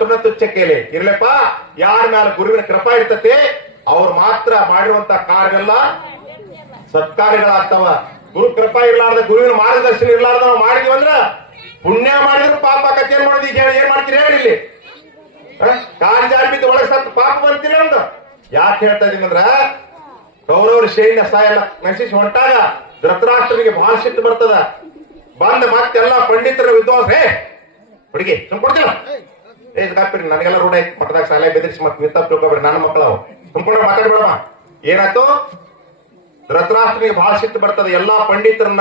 ತುನ್ನ ತುಚ್ಚಕ್ಕೇಲಿ ಇರ್ಲಪ್ಪ, ಯಾರ ಮೇಲೆ ಗುರುವಿನ ಕೃಪಾ ಇರ್ತತಿ, ಅವ್ರು ಮಾತ್ರ ಮಾಡಿರುವಂತ ಕಾರ್ಯಗಳೆಲ್ಲ ಸತ್ಕಾರ್ಯಗಳಾಗ್ತಾವ. ಗುರು ಕೃಪಾ ಇರ್ಲಾರ್ದ, ಗುರುವಿನ ಮಾರ್ಗದರ್ಶನ ಇರ್ಲಾರ್ದ ನಾವು ಮಾಡಿದ್ವಿ ಅಂದ್ರ ಪುಣ್ಯ ಮಾಡಿದ್ರು ಪಾಪ ಕಚೇರಿ ಮಾಡೋದು ಈಗ ಏನ್ ಮಾಡ್ತೀರಿ ಹೇಳಿ ಇಲ್ಲಿ. ಕಾಲ್ ಜಾರಿ ಬಿದ್ದು ಒಳಗೆ ಸತ್ತು ಪಾಪ ಬಂತೀರಿ ಒಂದು ಯಾಕೆ ಹೇಳ್ತಾ ಅಂದ್ರ, ಕೌರವ್ರ ಶೈನ್ಯ ಸಾಯಲ್ಲ ನಶಿಸಿ ಹೊಂಟಾಗ ಧೃತರಾಷ್ಟ್ರನಿಗೆ ಬಹಳ ಸಿಟ್ಟು ಬರ್ತದ. ಬಂದ ಮತ್ತೆಲ್ಲ ಪಂಡಿತರ ವಿದ್ವಾಂಸ ಹುಡುಗಿ ಸುಮ್ ಕೊಡ್ತಿಲ್ಲ ಏ ಗಾಪಿರಿ ನನಗೆಲ್ಲ ರೂಢ ಐತಿ ಮಠದಾಗ ಶಾಲೆ ಬೆದರಿಸಿ ಮತ್ತೆ ಮಿತ್ತ ತಿಳ್ಕೊಬೇಡಿ ನನ್ನ ಮಕ್ಕಳು ತುಂಬ ಮಾತಾಡ್ಬೇಡಮ್ಮ. ಏನಾಯ್ತು? ಧೃತರಾಷ್ಟ್ರನಿಗೆ ಬಹಳ ಸಿಟ್ಟು ಬರ್ತದೆ. ಎಲ್ಲಾ ಪಂಡಿತರನ್ನ,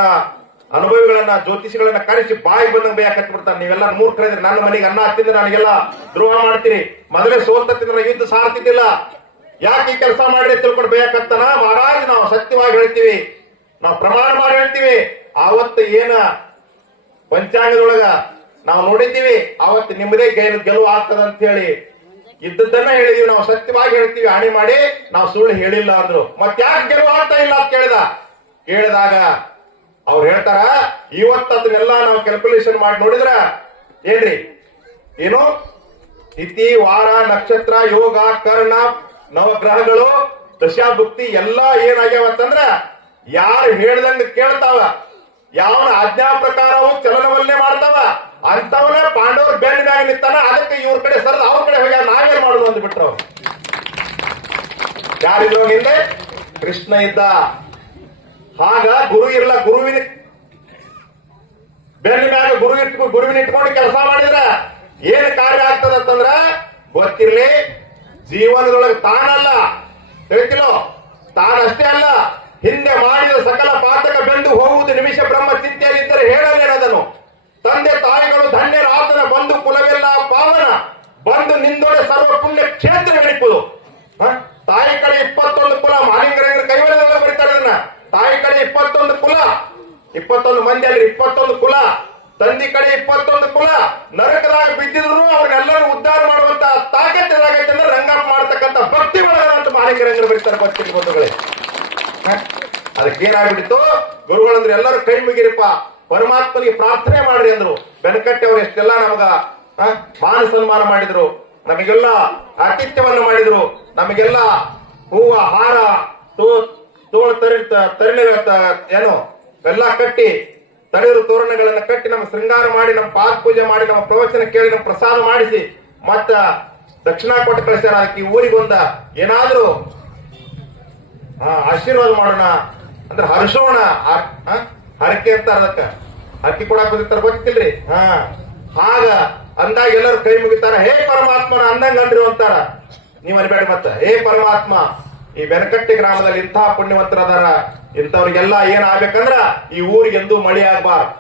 ಅನುಭವಿಗಳನ್ನ, ಜ್ಯೋತಿಷಿಗಳನ್ನ ಕರೆಸಿ ಬಾಯಿ ಬಂದಂಗೆ ಬೇಯ ಕಟ್ಬಿಡ್ತಾರೆ. ನೀವೆಲ್ಲ ಮೂರ್ಖರಿದ್ರೆ ನನ್ನ ಮನೆಗೆ ಅನ್ನ ಹಾಕ್ತಿದ್ರೆ ನನಗೆಲ್ಲ ದ್ರೋಹ ಮಾಡ್ತೀರಿ. ಮೊದಲೇ ಸೋತತ್ತಿದ್ರೆ ಯುದ್ಧ ಸಾರ್ತಿದ್ದಿಲ್ಲ. ಯಾಕೆ ಈ ಕೆಲಸ ಮಾಡ್ರಿ ತಿಳ್ಕೊಂಡು ಬೇಯಕತ್ತನ ಮಹಾರಾಜ್, ನಾವು ಸತ್ಯವಾಗಿ ಹೇಳ್ತೀವಿ. ನಾವು ಪ್ರಮಾಣ ಮಾಡಿ ಹೇಳ್ತೀವಿ. ಆವತ್ತು ಏನ? ಪಂಚಾಂಗದೊಳಗ ನಾವು ನೋಡಿದ್ದೀವಿ ಅವತ್ತು ನಿಮ್ಮದೇ ಗೆಲ್ ಗೆಲುವು ಆಗ್ತದ ಅಂತ ಹೇಳಿ. ಇದ್ದದ್ದನ್ನ ಹೇಳಿದೀವಿ, ನಾವು ಸತ್ಯವಾಗಿ ಹೇಳ್ತೀವಿ, ಹಾನಿ ಮಾಡಿ ನಾವು ಸುಳ್ಳು ಹೇಳಿಲ್ಲ ಅಂದ್ರು. ಮತ್ತೆ ಯಾಕೆ ಗೆಲುವು ಆಗ್ತಾ ಇಲ್ಲ ಅಂತ ಕೇಳಿದ? ಕೇಳಿದಾಗ ಅವ್ರು ಹೇಳ್ತಾರ, ಇವತ್ತು ನಾವು ಕ್ಯಾಲ್ಕುಲೇಷನ್ ಮಾಡಿ ನೋಡಿದ್ರ, ಏನ್ರಿ? ಏನು? ತಿಥಿ, ವಾರ, ನಕ್ಷತ್ರ, ಯೋಗ, ಕರ್ಣ, ನವಗ್ರಹಗಳು, ದಶಾಭುಕ್ತಿ ಎಲ್ಲಾ ಏನಾಗ್ಯಾವ ಅಂತಂದ್ರ, ಯಾರು ಹೇಳ್ದಂಗ ಕೇಳ್ತಾವ. ಯಾವ ಆಜ್ಞಾ ಪ್ರಕಾರವು ಚಲನವಲ್ಲೇ ಮಾಡ್ತಾವ. ಅಂತವನ ಪಾಂಡವ್ರ ಬೆಂಡ್ ಮ್ಯಾಗ ನಿಂತಾನ, ಅದಕ್ಕೆ ಇವ್ರ ಕಡೆ ಸರ್ ಅವ್ರ ಕಡೆ ಹೋಗ್ಯಾರ ನಾವೇನ್ ಮಾಡುದು ಅಂದ್ಬಿಟ್ರು. ಯಾರಿದ್ರು ಹಿಂದೆ ಕೃಷ್ಣ ಇದ್ದ. ಆಗ ಗುರು ಇರಲ್ಲ ಗುರುವಿನ ಬೆನ್ನ ಮ್ಯಾಗ ಗುರು ಇಟ್ಕೊ, ಗುರುವಿನ ಇಟ್ಕೊಂಡು ಕೆಲಸ ಮಾಡಿದ್ರ ಏನ್ ಕಾರ್ಯ ಆಗ್ತದ ಅಂತಂದ್ರ ಗೊತ್ತಿರ್ಲಿ, ಜೀವನದೊಳಗೆ ತಾನಲ್ಲ. ಹೇಳ್ತಿಲೋ ತಾನಷ್ಟೇ ಅಲ್ಲ. ಹಿಂದೆ ಮಾಡಿದ ಸಕಲ ಪಾತಕ ಬೆಂದು ಹೋಗುವುದು ಕ್ಷೇತ್ರ ಗಣಿಪುದು? ತಾಯಿ ಕಡೆ ಇಪ್ಪತ್ತೊಂದು ಕುಲ ಮಾಲಿಂಗರ ಕೈವಲ್ಯದಾಗ ಬರೀತಾರೆ ಅದನ್ನ. ತಾಯಿ ಕಡೆ ಇಪ್ಪತ್ತೊಂದು ಕುಲ, ಇಪ್ಪತ್ತೊಂದು ಮಂದಿ ಅಲ್ಲಿ ಇಪ್ಪತ್ತೊಂದು ಕುಲ. ತಂದಿ ಕಡೆ ಇಪ್ಪತ್ತೊಂದು ಕುಲ, ನರಕದಾಗ ಬಿದ್ದಿದ್ರು ಅವ್ರನ್ನೆಲ್ಲರೂ ಉದ್ಧಾರ ಮಾಡುವಂತ ತಾಕತ್ ಏನಾಗೈತೆ ಅಂದ್ರೆ ರಂಗಪ್ಪ ಮಾಡ್ತಕ್ಕಂಥ ಭಕ್ತಿ ಒಳಗಂತ ಅಂತ ಮಾಲಿಂಗರಂಗರು ಬರೀತಾರೆ ಭಕ್ತಿ ಬಂಧುಗಳೇ. ಅದಕ್ಕೇನಾಗ್ಬಿಟ್ಟಿತ್ತು? ಅದಕ್ಕೆ ಗುರುಗಳು ಗುರುಗಳಂದ್ರೆ ಎಲ್ಲರೂ ಕೈ ಮುಗಿರಿಪ್ಪ. ಪರಮಾತ್ಮನಿಗೆ ಪ್ರಾರ್ಥನೆ ಮಾಡ್ರಿ ಅಂದ್ರು. ಬೆನಕಟ್ಟೆ ಅವ್ರು ಎಷ್ಟೆಲ್ಲ ನಮಗ? ಮಾನ ಸನ್ಮಾನ ಮಾಡಿದ್ರು. ನಮಗೆಲ್ಲ ಆತಿಥ್ಯವನ್ನು ಮಾಡಿದ್ರು. ನಮಗೆಲ್ಲ ಹೂವ, ಹಾರ ತೋಳ್ ತರಿ ತರಿಣ ಏನು ಎಲ್ಲ ಕಟ್ಟಿ ತಳಿರು ತೋರಣಗಳನ್ನ ಕಟ್ಟಿ ನಮ್ಮ ಶೃಂಗಾರ ಮಾಡಿ, ನಮ್ಮ ಪಾದ ಪೂಜೆ ಮಾಡಿ, ನಮ್ಮ ಪ್ರವಚನ ಕೇಳಿ, ನಮ್ಮ ಪ್ರಸಾದ ಮಾಡಿಸಿ, ಮತ್ತ ದಕ್ಷಿಣ ಕೊಟ್ಟು ಕಳಿಸ್ಯಾರ. ಅದಕ್ಕೆ ಈ ಊರಿಗೆ ಒಂದ ಏನಾದ್ರೂ ಆಶೀರ್ವಾದ ಮಾಡೋಣ ಅಂದ್ರೆ ಹರ್ಷೋಣ? ಹರಕೆ ಅಂತ ಅದಕ್ಕ. ಹರಕೆ ಕೊಡಾಕ್ ಗೊತ್ತಿಲ್ರಿ? ಹಾ, ಹಾಗ ಅಂದಾಗ ಎಲ್ಲರೂ ಕೈ ಮುಗಿತಾರ, ಹೇ ಪರಮಾತ್ಮನ ಅಂದಂಗ ಅಂದ್ರಿ ಅಂತಾರ. ನೀವ್ ಅನ್ಬೇಡ ಮತ್ತ, ಹೇ ಪರಮಾತ್ಮ, ಈ ಬೆನಕಟ್ಟಿ ಗ್ರಾಮದಲ್ಲಿ ಇಂತಹ ಪುಣ್ಯವಂತರ ಅದಾರ ಇಂಥವ್ರಿಗೆಲ್ಲ ಏನ್ ಆಗ್ಬೇಕಂದ್ರ ಈ ಊರಿಗೆ ಎಂದೂ ಮಳಿ ಆಗ್ಬಾರ್ದು.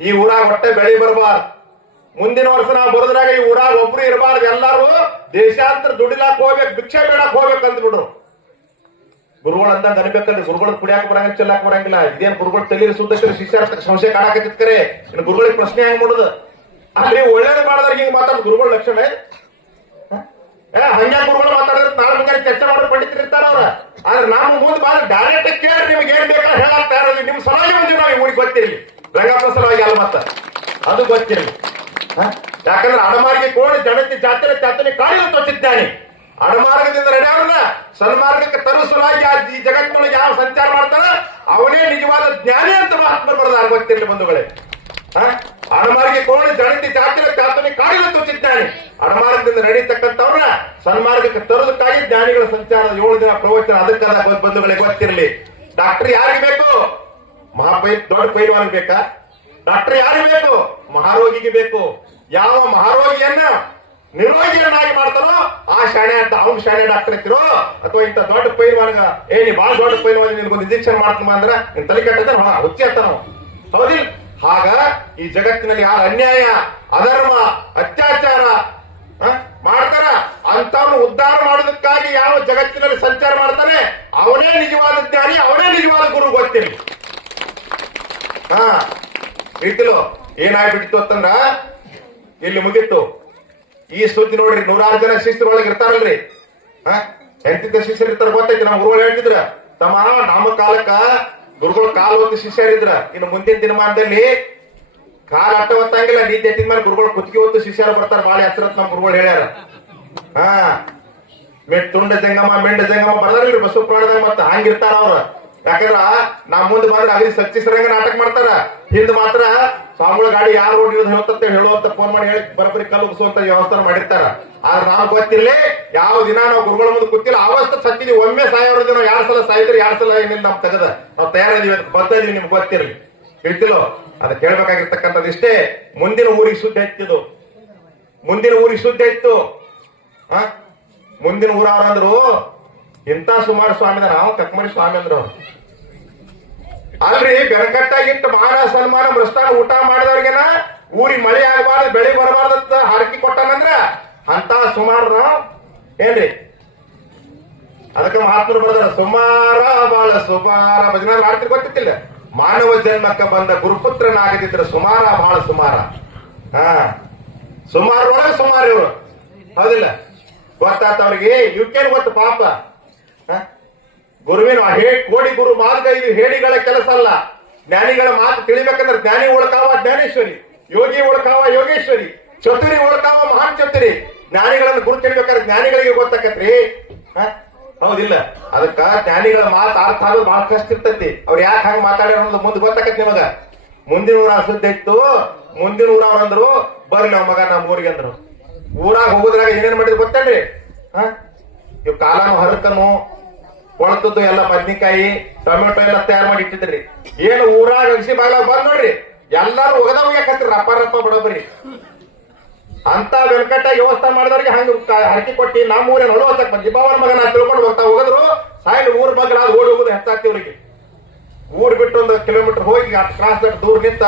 ಈ ಊರಾಗ ಹೊಟ್ಟೆ ಬೆಳಿ ಬರಬಾರ್ದು. ಮುಂದಿನ ವರ್ಷ ನಾವು ಬರೋದ್ರಾಗ ಈ ಊರಾಗ ಒಬ್ರು ಇರಬಾರ್ದು, ಎಲ್ಲಾರು ದೇಶಾಂತರ ದುಡಿಲಾಕ್ ಹೋಗ್ಬೇಕು, ಭಿಕ್ಷೆ ಬೇಡಕ್ ಹೋಗ್ಬೇಕು ಅಂದ್ಬಿಡ್ರು ಗುರುಗಳು ಅಂದಂಗ ಅನ್ಬೇಕಂದ್ರೆ ಗುರುಗಳು ಕುಡಿಯಾಕ ಬರಂಗ ಚೆಲ್ಲಾಕ ಬರಂಗಿಲ್ಲ. ಇದೇನ್ ಗುರುಗಳು ತಲೀರಿ ಶಿಷ್ಯ ಸಂಶಯ ಕಾಡಾಕತ್ತಿತ್ ಕರೆ ಗುರುಗಳಿಗೆ ಪ್ರಶ್ನೆ ಹೆಂಗ್ ಮಾಡುದು? ಅಲ್ಲಿ ಒಳ್ಳೇದು ಮಾಡಿದ್ರೆ ಹಿಂಗ್ ಮಾತಾಡೋದು ಗುರುಗಳ ಲಕ್ಷಣ ಹಂಗ ಗುರುಗಳು ಮಾತಾಡಿದ್ರೆ ನಾಳೆ ಮುಂಜಾನೆ ಚರ್ಚೆ ಮಾಡೋ ಪಂಡಿತರಿರ್ತಾರ ಅವ್ರ. ಆದ್ರೆ ನಾವು ಮುಂದೆ ಬಾಳ ಡೈರೆಕ್ಟ್ ಕೇಳಿ ನಿಮ್ಗೆ ಏನ್ ಬೇಕಾದ್ರೆ ಹೇಳಾಗ್ತಾ ಇರೋದು ನಿಮ್ ಸಲಹೆ ಮುಂದೆ ನಾವು ಇವ್ರಿಗೆ ಗೊತ್ತಿರಲಿ. ರಂಗಪ್ಪ ಅಲ್ಲ ಮತ್ತ. ಅದು ಗೊತ್ತಿರಲಿ? ಯಾಕಂದ್ರೆ ಅಡಮಾರಿಗೆ ಕೋಣ ಜಡತಿ ಜಾತ್ರೆ ಜಾತ್ರೆ ಕಾಡಿನ ತೋಚಿದ್ದಾನೆ ಅಡಮಾರ್ಗದಿಂದ ರೆಡಿ ಅವ್ರನ್ನ ಸನ್ಮಾರ್ಗಕ್ಕೆ ತರಿಸಲಾಗಿ ಈ ಜಗತ್ತಿನೊಳಗೆ ಯಾವ ಸಂಚಾರ ಮಾಡ್ತಾನ, ಅವನೇ ನಿಜವಾದ ಜ್ಞಾನಿ ಅಂತ ಮಹಾತ್ಮ ಬರ್ದಾರ, ಗೊತ್ತಿರಲಿ ಬಂಧುಗಳೇ. ಹ? ಕೋಣೆ ಜಡತಿ ಜಾತನೆ ಜಾತ್ರೆ ಕಾಡಿನ ತೊಚ್ಚಿದ್ದಾನೆ ಅಡಮಾರ್ಗದಿಂದ ನಡೀತಕ್ಕಂಥವ್ರನ್ನ ಸನ್ಮಾರ್ಗಕ್ಕೆ ತರೋದಕ್ಕಾಗಿ ಜ್ಞಾನಿಗಳ ಸಂಚಾರದ ಏಳು ದಿನ ಪ್ರವಚನ, ಅದಕ್ಕಾದ ಬಂಧುಗಳಿಗೆ ಗೊತ್ತಿರಲಿ. ಡಾಕ್ಟರ್ ಯಾರಿಗೆ ಬೇಕು? ಮಹಾಪೈ, ದೊಡ್ಡ ಪೈಲ್ವಾನ್ ಬೇಕಾ? ಡಾಕ್ಟರ್ ಯಾರಿಗೆ ಬೇಕು? ಮಹಾರೋಗಿಗೆ ಬೇಕು. ಯಾವ ಮಹಾರೋಗಿಯನ್ನ ನಿರೋಗಿಯನ್ನಾಗಿ ಮಾಡ್ತಾರೋ ಆ ಶಾಣೆ ಅಂತ ಅವ್ನ ಶಾಣೆ ಡಾಕ್ಟರ್ ಇರ್ತಿರೋ ಅಥವಾ ಇಂಥ ದೊಡ್ಡ ಪೈಲ್ವಾನ್ಗ, ಏ, ನೀ ಬಾಳ ದೊಡ್ಡ ಪೈಲ್ವಾನ್, ನಿನ್ಗೊಂದು ಇಂಜೆಕ್ಷನ್ ಮಾಡ್ತಾನ ಅಂದ್ರೆ ನಿನ್ ತಲೆ ಕೆಟ್ಟದ ಹುಚ್ಚಿ ಅಂತ ನಾವು ಹೌದಿಲ್? ಹಾಗ ಈ ಜಗತ್ತಿನಲ್ಲಿ ಆ ಅನ್ಯಾಯ, ಅಧರ್ಮ, ಅತ್ಯಾಚಾರ? ಮಾಡ್ತಾರ? ಅಂತವ್ರು ಉದ್ಧಾರ ಮಾಡೋದಕ್ಕಾಗಿ ಯಾವ ಜಗತ್ತಿನಲ್ಲಿ ಸಂಚಾರ ಮಾಡ್ತಾನೆ? ಅವನೇ ನಿಜವಾದ ಜ್ಞಾನಿ, ಅವನೇ ನಿಜವಾದ ಗುರು ಗೊತ್ತೇನೆ ಹಾ. ಇಟ್ಟಿಲು ಏನಾಗ್ಬಿಟ್ಟಿತ್ತು ಅಂತಂದ್ರ, ಇಲ್ಲಿ ಮುಗೀತು. ಈ ಸುದ್ದಿ ನೋಡ್ರಿ, ನೂರಾರು ಜನ ಶಿಷ್ಯರೊಳಗೆ ಇರ್ತಾರಲ್ರಿ. ಹಾ? ಎಂತಿದ್ದ ಶಿಷ್ಯರು ಇರ್ತಾರ ಗೊತ್ತೈತಿ, ನಮ್ಮ ಗುರುಗಳು ಹೇಳ್ತಿದ್ರ. ತಮ್ಮ ನಮ್ಮ ಕಾಲಕ್ಕ ಗುರುಗಳು ಕಾಲು ಹೊತ್ತು ಶಿಷ್ಯರಿದ್ರ. ಇನ್ನು ಮುಂದಿನ ದಿನಮಾನದಲ್ಲಿ ಕಾಲ ಅಟ್ಟ ಗೊತ್ತಾಗಿಲ್ಲ ನಿದ್ದೆ ಎತ್ತಿದ ಮೇಲೆ ಗುರುಗಳು ಕುತ್ತಿಗೆ ಹೊತ್ತು ಶಿಷ್ಯರು ಬರ್ತಾರೆ, ಬಾಳೆ ಹೆಸರತ್ ನಮ್ ಗುರುಗಳು ಹೇಳ್ಯಾರ. ಹಾ. ತುಂಡ ಜಂಗಮ, ಮೆಂಡ ಜಂಗಮ ಬರ್ದಾರಿಲ್ರಿ ಪ್ರಾಣದ ಮತ್ತ, ಹಂಗಿರ್ತಾರ ಅವ್ರ. ಯಾಕಂದ್ರ ನಾ ಮುಂದೆ ಬಂದ್ರೆ ಅಲ್ಲಿ ಸಚ್ಚಿ ಸರಂಗ ನಾಟಕ ಮಾಡ್ತಾರ. ಹಿಂದ್ ಮಾತ್ರ ಸ್ವಾಮಿಗಳ ಗಾಡಿ ಯಾರು ಓಡಿರೋದು ಹೇಳ್ತಂತ ಹೇಳುವಂತ ಫೋನ್ ಮಾಡಿ ಹೇಳಿ, ಬರಬರಿ ಕಲ್ಲು ಅಂತ ವ್ಯವಸ್ಥೆ ಮಾಡಿರ್ತಾರ. ಆದ್ರೆ ನಾವು ಗೊತ್ತಿರ್ಲಿ, ಯಾವ ದಿನ ನಾವು ಗುರುಗಳ ಮುಂದೆ ಗೊತ್ತಿಲ್ಲ ಅವಸ್ಥ ಸತ್ತಿದೀವಿ, ಒಮ್ಮೆ ಸಾಯೋರ್ ದಿನ, ಎರಡ್ ಸಲ ಸಾಯಿದ್ರೆ ಎರಡ್ ಸಲ ಏನಿಲ್ಲ ನಮ್ ತೆಗದ. ನಾವು ತಯಾರಿದೀವಿ ಬರ್ತದೀವಿ ನಿಮ್ಗೆ ಗೊತ್ತಿರ್ಲಿ. ಹೇಳ್ತಿಲ್ಲೋ ಅದು ಹೇಳ್ಬೇಕಾಗಿರ್ತಕ್ಕಂಥದ್ದು ಇಷ್ಟೇ. ಮುಂದಿನ ಊರಿಗೆ ಸುದ್ದಿ ಐತಿದು ಮುಂದಿನ ಊರಿಗೆ ಸುದ್ದಿ ಇತ್ತು ಹಾ? ಮುಂದಿನ ಊರವ್ರು ಅಂದ್ರು, ಇಂಥ ಸುಮಾರು ಸ್ವಾಮಿ ನಾವು ಕಕ್ಮರಿ ಸ್ವಾಮಿ ಅಂದ್ರು. ಅಲ್ರಿ, ಬೆನಕಟ್ಟಾಗಿಟ್ಟು ಮಾನ ಸನ್ಮಾನ ಭ್ರಷ್ಟಾನ ಊಟ ಮಾಡಿದವ್ರಿಗೆನ ಊರಿ ಮಳೆ ಆಗಬಾರ್ದು ಬೆಳೆ ಬರಬಾರ್ದಂತ ಹಾರಕಿ ಕೊಟ್ಟಾನಂದ್ರ ಅಂತ ಸುಮಾರು ಏನ್ರಿ? ಅದಕ್ಕೆ ಮಹಾತ್ಮರು ಬರ್ದಾರ, ಸುಮಾರ ಬಾಳ, ಸುಮಾರ ಭಜನೆ ಮಾಡ್ತಿರ್ ಗೊತ್ತಿತ್ತಿಲ್ಲ. ಮಾನವ ಜನ್ಮಕ್ಕೆ ಬಂದ ಗುರುಪುತ್ರನಾಗದಿದ್ರೆ ಸುಮಾರ, ಬಹಳ ಸುಮಾರ. ಹಾ ಸುಮಾರು ಒಳಗೆ ಸುಮಾರು ಇವರು. ಹೌದಿಲ್ಲ? ಗೊತ್ತಾತ ಅವ್ರಿಗೆ ಇವಕ್ಕೇನು ಗೊತ್ತು ಪಾಪ? ಗುರುವಿನ ಹೇ, ಕೋಡಿ ಗುರು ಮಾರ್ಗ ಇದು ಹೇಳಿಗಳ ಕೆಲಸ ಅಲ್ಲ. ಜ್ಞಾನಿಗಳ ಮಾತು ತಿಳಿಬೇಕಂದ್ರೆ ಜ್ಞಾನಿ ಉಳ್ಕಾವ ಜ್ಞಾನೇಶ್ವರಿ, ಯೋಗಿ ಉಳ್ಕಾವ ಯೋಗೇಶ್ವರಿ, ಚತುರಿ ಉಳ್ಕಾವ ಮಹಾನ್ ಚತುರಿ. ಜ್ಞಾನಿಗಳನ್ನು ಗುರು ತಿಳಿಬೇಕಾದ್ರೆ ಜ್ಞಾನಿಗಳಿಗೆ ಗೊತ್ತಾಕತ್ರಿ? ಹೌದಿಲ್ಲ. ಅದಕ್ಕ ಜ್ಞಾನಿಗಳ ಮಾತು ಅರ್ಥ ಆಗೋದು ಬಹಳ ಕಷ್ಟ ಇರ್ತೈತಿ. ಅವ್ರು ಯಾಕೆ ಹಂಗ ಮಾತಾಡ್ಯಾರ ಅನ್ನೋದು ಮುಂದೆ ಗೊತ್ತಾಕತ್ ನಿಮಗ. ಮುಂದಿನ ಊರ ಸುದ್ದಿ ಇತ್ತು. ಮುಂದಿನ ಊರ ಅಂದ್ರು, ಬರ್ಲಿ ನಮ್ಮ ಮಗ ನಮ್ಮ ಊರಿಗೆ ಅಂದ್ರು. ಊರಾಗ ಹೋಗುದ್ರಾಗ ಏನೇನ್ ಮಾಡಿದ್ರು ಗೊತ್ತೇನ್ರಿ? ಹ? ಇವ್ ಕಾಲಾನು ಹರಕನು, ಕೊಳತದ್ದು ಎಲ್ಲ ಬದ್ನಿಕಾಯಿ, ಟೊಮೆಟೊ ಎಲ್ಲ ತಯಾರು ಮಾಡಿ ಇಟ್ಟಿದ್ರಿ. ಏನು ಊರಾಗ ಅಗಸಿ ಬಾಗ್ಲಾಗ ಬಂದ್ ನೋಡ್ರಿ. ಎಲ್ಲಾರು ಒಗದ ಹೋಗ್ಯಾಕತ್ರಿ ರಪ್ಪ ರಪ್ಪ ಬಡೋಬ್ರಿ ಅಂತ ವೆಂಕಟ ವ್ಯವಸ್ಥೆ ಮಾಡಿದವರಿಗೆ ಹಂಗ ಹರಕಿ ಕೊಟ್ಟಿ ನಮ್ಮ ಊರಿನ ಹೊಲವತ್ತಕ್ ಬಂದು ಮಗನ ತಿಳ್ಕೊಂಡು ಹೋಗ್ತಾ ಹೋಗಿದ್ರು. ಸಾಯಿಲ್ ಊರ್ ಬಗ್ಗೆ ಅದು ಓಡಿ ಹೋಗುದು ಹೆಚ್ಚಾಗ್ತಿವ್ರಿಗೆ ಊರ್ ಬಿಟ್ಟು ಒಂದು ಕಿಲೋಮೀಟರ್ ಹೋಗಿ ಕ್ರಾಸ್ ದಟ್ ದೂರ ನಿಂತ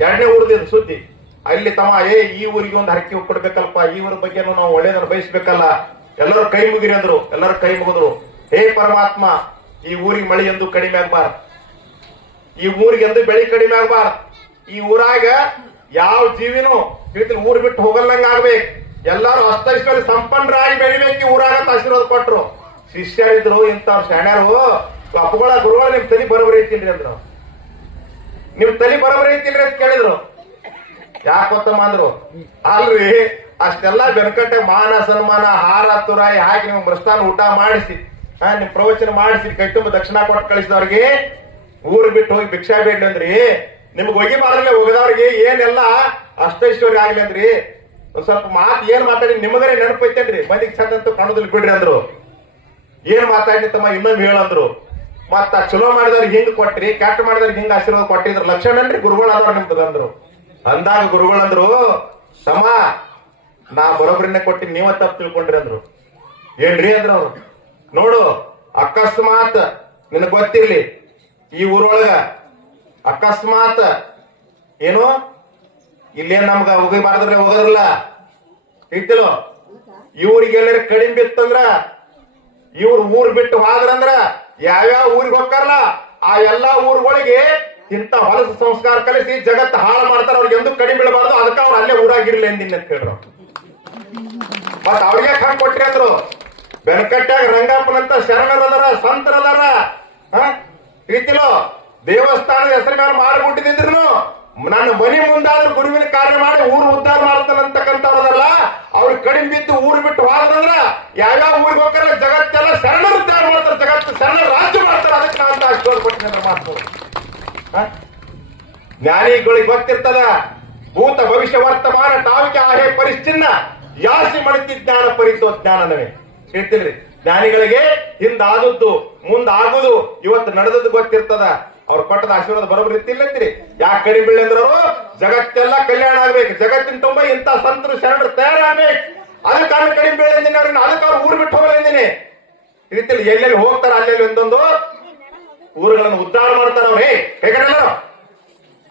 ಎರಡನೇ ಊರ್ದಿದ್ದು ಸುದ್ದಿ. ಅಲ್ಲಿ ತಮ್ಮ, ಏ, ಈ ಊರಿಗೆ ಒಂದು ಹರಕಿ ಕೊಡ್ಬೇಕಲ್ಪ. ಈ ಊರ ಬಗ್ಗೆ ನಾವು ಒಳ್ಳೇದನ್ನು ಬಯಸ್ಬೇಕಲ್ಲ. ಎಲ್ಲರೂ ಕೈ ಮುಗಿರಿ ಅಂದ್ರು. ಎಲ್ಲರೂ ಕೈ ಮುಗಿದ್ರು. ಹೇ ಪರಮಾತ್ಮ, ಈ ಊರಿಗೆ ಮಳೆ ಎಂದು ಕಡಿಮೆ ಆಗ್ಬಾರ್ದು. ಈ ಊರಿಗೆ ಎಂದು ಬೆಳಿ ಕಡಿಮೆ ಆಗ್ಬಾರ್ದು. ಈ ಊರಾಗ ಯಾವ ಜೀವಿನೂ ತಿಳಿತು ಊರ್ ಬಿಟ್ಟು ಹೋಗಲ್ಲಂಗ ಆಗ್ಬೇಕು. ಎಲ್ಲಾರು ಅಷ್ಟೈಶ್ವರ್ಯ ಸಂಪನ್ನರಾಗಿ ಬೆಳಿಬೇಕು ಊರಾಗ ಆಶೀರ್ವಾದ ಕೊಟ್ರು. ಶಿಷ್ಯರಿದ್ರು, ಇಂಥವ್ರು ಶಾಣ್ಯರು ಅಪ್ಪಗಳ ಗುರುಗಳು ನಿಮ್ ತಲೆ ಬರೋಬರಿ ಐತಿಲ್ರಿ ಅಂದ್ರು. ನಿಮ್ ತಲೆ ಬರೋಬರಿ ಐತಿಲ್ರಿ ಅಂತ ಕೇಳಿದ್ರು. ಯಾಕೆ ಗೊತ್ತಮ್ಮ ಅಂದ್ರು? ಅಲ್ರಿ, ಅಷ್ಟೆಲ್ಲ ಬೆನ್ಕಟ್ಟೆ ಮಾನ, ಸನ್ಮಾನ, ಹಾರ, ತುರಾಯಿ ಹಾಕಿ ನಿಮ್ ಭ್ರಷ್ಟಾನ ಊಟ ಮಾಡಿಸಿ, ಹಾ, ನಿಮ್ ಪ್ರವಚನ ಮಾಡಿಸಿ, ಕೈ ತುಂಬ ದಕ್ಷಿಣ ಕೊಟ್ಟು ಕಳಿಸಿದವ್ರಿಗೆ ಊರು ಬಿಟ್ಟು ಹೋಗಿ ಭಿಕ್ಷಾ ಬೇಡ್ಲಿ ಅಂದ್ರಿ. ನಿಮ್ಗೆ ಹೋಗಿ ಬಾರಲ್ಲೇ ಒಗದವ್ರಿಗೆ ಏನೆಲ್ಲ ಅಷ್ಟೈಶ್ವರ್ಯ ಆಗ್ಲಿ ಅಂದ್ರಿ ಸ್ವಲ್ಪ ಮಾತು ಏನ್ ಮಾತಾಡಿ ನಿಮಗರೇ ನೆನಪೈತೇನ್ರಿ ಮಂದಿಗೆ ಚಂದ ಅಂತೂ ಕಾಣೋದಿಲ್ಲ ಬಿಡ್ರಿ ಅಂದ್ರು. ಏನ್ ಮಾತಾಡಿ ತಮ್ಮ, ಇನ್ನೊಂದು ಹೇಳಂದ್ರು ಮತ್ತ ಚಲೋ ಮಾಡಿದವ್ರಿಗೆ ಹಿಂಗ್ ಕೊಟ್ರಿ, ಕೆಟ್ಟ ಮಾಡಿದವ್ರಿಗೆ ಹಿಂಗ್ ಆಶೀರ್ವಾದ ಕೊಟ್ಟಿದ್ರು ಲಕ್ಷಣ ಏನ್ರಿ? ಗುರುಗಳು ಅದಾವ ನಿಮ್ದು ಅಂದ್ರು. ಅಂದಾಗ ಗುರುಗಳಂದ್ರು ಸಮ ನಾ ಬರೋಬ್ಬರಿನೇ ಕೊಟ್ಟಿ ನೀವ ತಪ್ಪು ತಿಳ್ಕೊಂಡ್ರಿ ಅಂದ್ರು. ಏನ್ರಿ ಅಂದ್ರ ಅವ್ರು? ನೋಡು, ಅಕಸ್ಮಾತ್ ನಿನಗ್ ಗೊತ್ತಿರ್ಲಿ, ಈ ಊರೊಳಗ ಅಕಸ್ಮಾತ್ ಏನು? ಇಲ್ಲೇನ್ ನಮ್ಗ ಹೋಗಬಾರ್ದ್ರೆ ಹೋಗೋದ್ರಲ್ಲ? ಐತಿಲೋ ಇವ್ರಿಗೆ ಎಲ್ಲರ ಕಡಿಮೆ ಬಿತ್ತಂದ್ರ, ಇವ್ರ ಊರ್ ಬಿಟ್ಟು ಹೋದ್ರಂದ್ರ ಯಾವ್ಯಾವ ಊರಿಗೆ ಹೋಗ್ತಾರಲ್ಲ, ಆ ಎಲ್ಲಾ ಊರುಗಳಿಗೆ ಇಂತ ಹೊಲಸ ಸಂಸ್ಕಾರ ಕಲಿಸಿ ಜಗತ್ತು ಹಾಳು ಮಾಡ್ತಾರ, ಅವ್ರಿಗೆ ಎಂದು ಕಡಿಮೆ ಬೀಳಬಾರ್ದು, ಅದಕ್ಕೆ ಅವ್ರು ಅಲ್ಲೇ ಊರಾಗಿರ್ಲಿ ಎಂದಿನ ಅಂತ ಮತ್ ಅವ್ರಿಗೆ ಹಂಗ್ ಕೊಟ್ರಿ ಅಂದ್ರು? ಬೆನಕಟ್ಟಾಗ ರಂಗಪ್ಪನಂತ ಶರಣರದಾರ, ಸಂತರದಾರ, ಹ? ರೀತಿಲೋ ದೇವಸ್ಥಾನದ ಹೆಸರು ಮೇಲೆ ಮಾರ್ಬಿಟ್ಟಿದ್ರು ನನ್ನ ಮನೆ ಮುಂದಾದ್ರೂ ಗುರುವಿನ ಕಾರ್ಯ ಮಾಡಿ ಊರು ಉದ್ದಾರ ಮಾಡ್ತಾನಂತಕ್ಕಂಥವ್ರದಲ್ಲ ಅವ್ರು ಕಡಿಮೆ ಬಿದ್ದು ಊರು ಬಿಟ್ಟು ಹೋದ್ರಂದ್ರ ಯಾವ್ಯಾವ ಊರಿಗೆ ಹೋಗ್ತಾರಲ್ಲ ಜಗತ್ತೆಲ್ಲ ಶರಣರು ಉದ್ಧಾರ ಮಾಡ್ತಾರೆ, ಜಗತ್ತು ಶರಣ ರಾಜ್ಯ ಮಾಡ್ತಾರೆ, ಅದಕ್ಕೆ ಅಂತ ಆಶೀರ್ವಾದ ಹ? ಜ್ಞಾನಿಗಳಿಗೆ ಗೊತ್ತಿರ್ತದ, ಭೂತ ಭವಿಷ್ಯ ವರ್ತಮಾನ ತಾವಿಕೆ ಆಹೆ ಪರಿಶ್ಚಿನ್ನ ಯಾಸಿ ಮಡಿತಿ ಜ್ಞಾನ ಪರಿತೋ ಜ್ಞಾನನವೇ. ಹೇಳ್ತೀನಿ ಜ್ಞಾನಿಗಳಿಗೆ ಹಿಂದಾದದ್ದು, ಮುಂದಾಗುದು, ಇವತ್ತು ನಡೆದದ್ದು ಗೊತ್ತಿರ್ತದ. ಅವ್ರು ಕೊಟ್ಟದ ಆಶೀರ್ವಾದ ಬರೋಬ್ರಿ ಇತ್ತಿಲ್ಲಂತೀರಿ ಯಾಕೆ ಕಡಿಮೆ ಬೀಳಂದ್ರು ಜಗತ್ತೆಲ್ಲ ಕಲ್ಯಾಣ ಆಗ್ಬೇಕು. ಜಗತ್ತಿನ ತುಂಬ ಇಂಥ ಸಂತರು ಶರಣರು ತಯಾರಾಗ್ಬೇಕು. ಅದಕ್ಕೆ ಅವ್ರು ಕಡಿಮೆ ಬೀಳಂದಿನ ಅವ್ರನ್ನ ಅದಕ್ಕೆ ಅವ್ರು ಊರ್ ಬಿಟ್ಟು ಈ ರೀತಿಯಲ್ಲಿ ಎಲ್ಲೆಲ್ಲಿ ಹೋಗ್ತಾರ, ಅಲ್ಲೆಲ್ಲಿ ಒಂದೊಂದು ಊರುಗಳನ್ನು ಉದ್ಧಾರ ಮಾಡ್ತಾರ ಅವ್ರು. ಹೇ ಹೇಗಲ್ಲ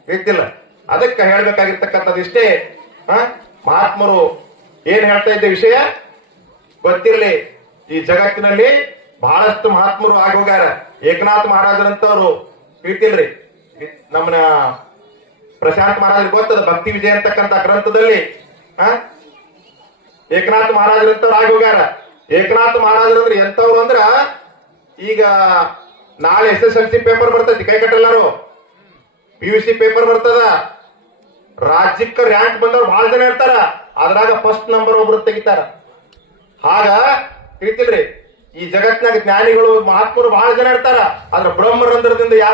ಇತ್ತಿಲ್ಲ ಅದಕ್ಕೆ ಹೇಳ್ಬೇಕಾಗಿರ್ತಕ್ಕಂಥದ್ದು ಇಷ್ಟೇ? ಮಹಾತ್ಮರು ಏನ್ ಹೇಳ್ತಾ ಇದ್ದ ವಿಷಯ? ಗೊತ್ತಿರಲಿ, ಈ ಜಗತ್ತಿನಲ್ಲಿ ಬಹಳಷ್ಟು ಮಹಾತ್ಮರು ಆಗಿ ಹೋಗ್ಯಾರ. ಏಕನಾಥ್ ಮಹಾರಾಜರಂತವ್ರು ತಿಳಿತಿಲ್ರಿ ನಮ್ಮನ ಪ್ರಶಾಂತ್ ಮಹಾರಾಜ್ ಗೊತ್ತದ, ಭಕ್ತಿ ವಿಜಯ ಅಂತಕ್ಕಂಥ ಗ್ರಂಥದಲ್ಲಿ ಹ ಏಕನಾಥ್ ಮಹಾರಾಜರಂತವ್ರು ಆಗಿ ಹೋಗ್ಯಾರ. ಏಕನಾಥ್ ಮಹಾರಾಜರಂದ್ರೆ ಎಂತವ್ರು ಅಂದ್ರ, ಈಗ ನಾಳೆ S S L C paper ಬರ್ತೈತಿ, ಕೈ ಕಟ್ಟಲ್ಲಾರು ಪಿ ಯು ಸಿ ಪೇಪರ್ ಬರ್ತದ. ರಾಜ್ಯಕ್ಕ ರ್ಯಾಂಕ್ ಬಂದವ್ರು ಬಹಳ ಜನ ಇರ್ತಾರ. ಅದ್ರಾಗ ಫಸ್ಟ್ ನಂಬರ್ ಒಬ್ರು ತೆಗಿತಾರ. ಆಗ ತಿಳಿತಿಲ್ರಿ, ಈ ಜಗತ್ನಾಗ ಜ್ಞಾನಿಗಳು, ಮಹಾತ್ಮರು ಬಹಳ ಜನ ಇರ್ತಾರ. ಆದ್ರ ಬ್ರಹ್ಮರಂಧ್ರದಿಂದ ಯಾರು